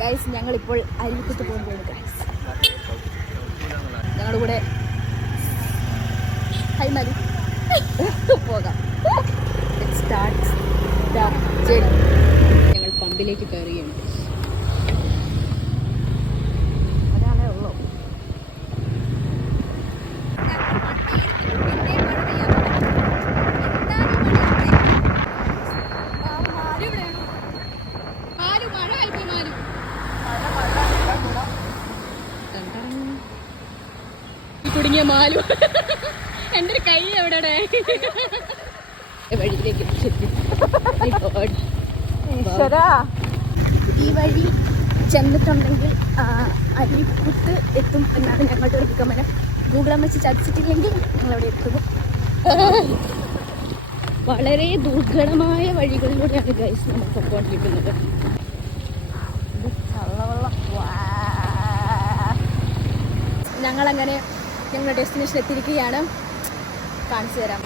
Guys ഞങ്ങളിപ്പോൾ അരുവിക്കുത്ത് പോകുമ്പോൾ guys ഞങ്ങളുടെ കൂടെ ഹൈമാലി പോകാം. ഞങ്ങൾ പമ്പിലേക്ക് കയറുകയാണ്. അതാണേ ഉള്ളൂ. കുടുങ്ങിയ മാലു എൻ്റെ ഒരു കൈ എവിടെ വഴിയിലേക്ക് ഈ വഴി ചെന്നിട്ടുണ്ടെങ്കിൽ അരുവിക്കുത്ത് എത്തും എന്നാണ് ഞങ്ങളുടെ ഒരു നിഗമനം. ഗൂഗിൾ വെച്ച് ചതിച്ചിട്ടില്ലെങ്കിൽ ഞങ്ങളവിടെ എത്തും. വളരെ ദുർഘടമായ വഴികളിലൂടെയാണ് ഗൈസ് നമ്മൾ പൊക്കോണ്ടിരിക്കുന്നത്. ഞങ്ങളങ്ങനെ ഞങ്ങളുടെ ഡെസ്റ്റിനേഷൻ എത്തിയിരിക്കുകയാണ്. കാണിച്ചു തരാം.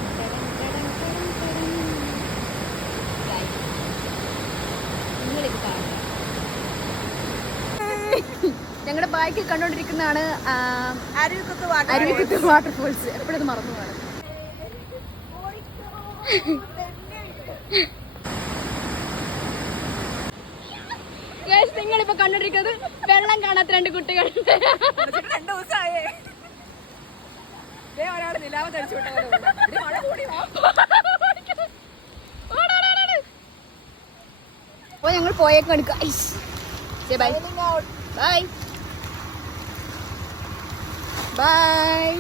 ഞങ്ങളുടെ ബാക്കിൽ കണ്ടുകൊണ്ടിരിക്കുന്നതാണ് അരുവിക്കുത്ത് വാട്ടർഫോൾസ്. എപ്പോഴത് മറന്നു പോകാണ്. നിങ്ങളിപ്പോ കണ്ടോണ്ടിരിക്കുന്നത് വെള്ളം കാണാത്ത രണ്ട് കുട്ടികൾ. 2 ദിവസമായേ ഒരാള് നിലാവ് തടിച്ചു അപ്പൊ ഞങ്ങൾ പോയേക്ക് എടുക്കാം. Bye bye bye.